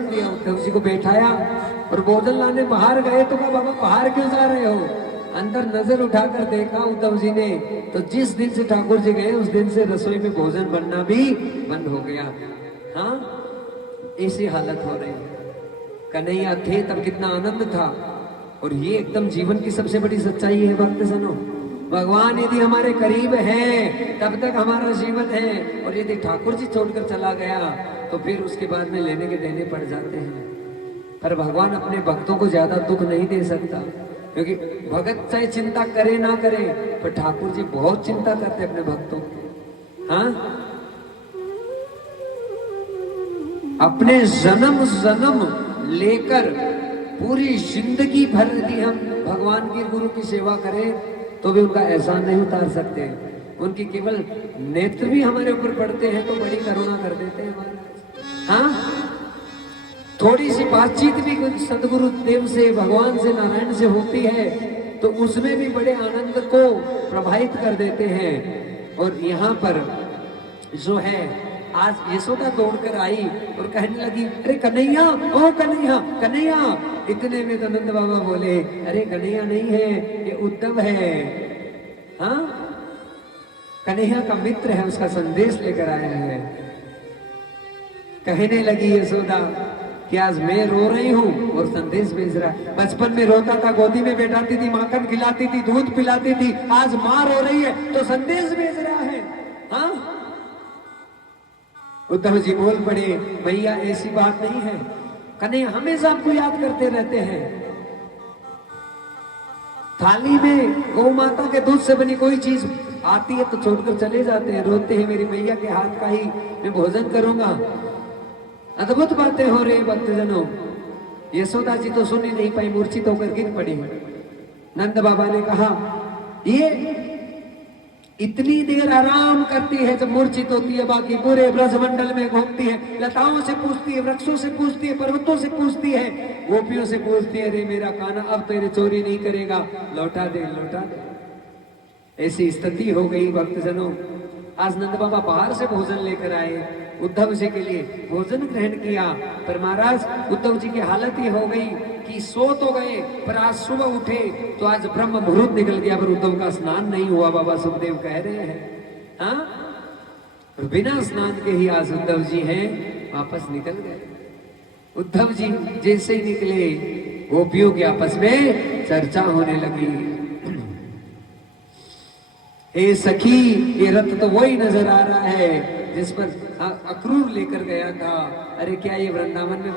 दिया, उद्धव जी को बैठाया और भोजन लाने बाहर गए तो कहा बाबा बाहर क्यों जा रहे हो? अंदर नजर उठाकर देखा उद्धव जी ने तो जिस दिन से ठाकुर जी गए उस दिन से रसोई में भोजन बनना भी बंद हो गया। हाँ, ऐसी हालत हो रही। कन्हैया थे तब कितना आनंद था, और ये एकदम जीवन की सबसे बड़ी सच्चाई है भक्त जनो। भगवान यदि हमारे करीब है तब तक हमारा जीवन है, और यदि ठाकुर जी छोड़कर चला गया तो फिर उसके बाद में लेने के देने पड़ जाते हैं। पर भगवान अपने भक्तों को ज्यादा दुख नहीं दे सकता, क्योंकि भगत चाहे चिंता करे ना करे, पर ठाकुर जी बहुत चिंता करते अपने भक्तों की। हाँ, अपने जन्म लेकर पूरी जिंदगी भर यदि हम भगवान की गुरु की सेवा करें तो भी उनका एहसान नहीं उतार सकते। उनकी केवल नेत्र भी हमारे ऊपर पड़ते हैं तो बड़ी करुणा कर देते हैं हमारे। हाँ, थोड़ी सी बातचीत भी सदगुरु देव से, भगवान से, नारायण से होती है तो उसमें भी बड़े आनंद को प्रभावित कर देते हैं। और यहाँ पर जो है, आज यशोदा दौड़कर आई और कहने लगी, अरे कन्हैया, ओ कन्हैया, कन्हैया। इतने में तो नंद बाबा बोले, अरे कन्हैया नहीं है, ये उद्धव है। हाँ, कन्हैया का मित्र है, उसका संदेश लेकर आया है। कहने लगी यशोदा कि आज मैं रो रही हूँ और संदेश भेज रहा। बचपन में रोता था, गोदी में बैठाती थी, माखन खिलाती थी, दूध पिलाती थी, आज माँ रो रही है तो संदेश भेज रहा है। हाँ, उद्धव जी बोल पड़े, भैया ऐसी बात नहीं है, कन्हैया हमेशा आपको याद करते रहते हैं। थाली में गौ माता के दूध से बनी कोई चीज आती है तो छोड़कर चले जाते हैं, रोते हैं मेरी मैया के हाथ का ही मैं भोजन करूंगा। अद्भुत बातें हो रही भक्तजनों। यशोदा जी तो सुन ही नहीं पाई, मूर्छित होकर गिर पड़ी। नंद बाबा ने कहा, ये इतनी देर आराम करती है जब मूर्छित होती है, बाकी पूरे ब्रजमंडल में घूमती है, लताओं से पूछती है, वृक्षों से पूछती है, पर्वतों से पूछती है, गोपियों से पूछती है, रे मेरा कान्हा अब तेरे चोरी नहीं करेगा, लौटा दे लौटा दे। ऐसी स्थिति हो गई भक्तजनों। आज नंद बाबा बाहर से भोजन लेकर आए, उद्धव जी के लिए भोजन ग्रहण किया, पर महाराज उद्धव जी की हालत ही हो गई कि सो तो गए, पर आज सुबह उठे तो आज ब्रह्म मुहूर्त निकल गया, पर उद्धव का स्नान नहीं हुआ। बाबा सुखदेव कह रहे हैं, हाँ, बिना स्नान के ही आज उद्धव जी हैं वापस निकल गए। उद्धव जी जैसे ही निकले, गोपियों के आपस में चर्चा होने लगी। हे सखी, ये रथ तो वही नजर आ रहा है जिस पर अक्रूर लेकर गया था। अरे क्या ये वृंदावन में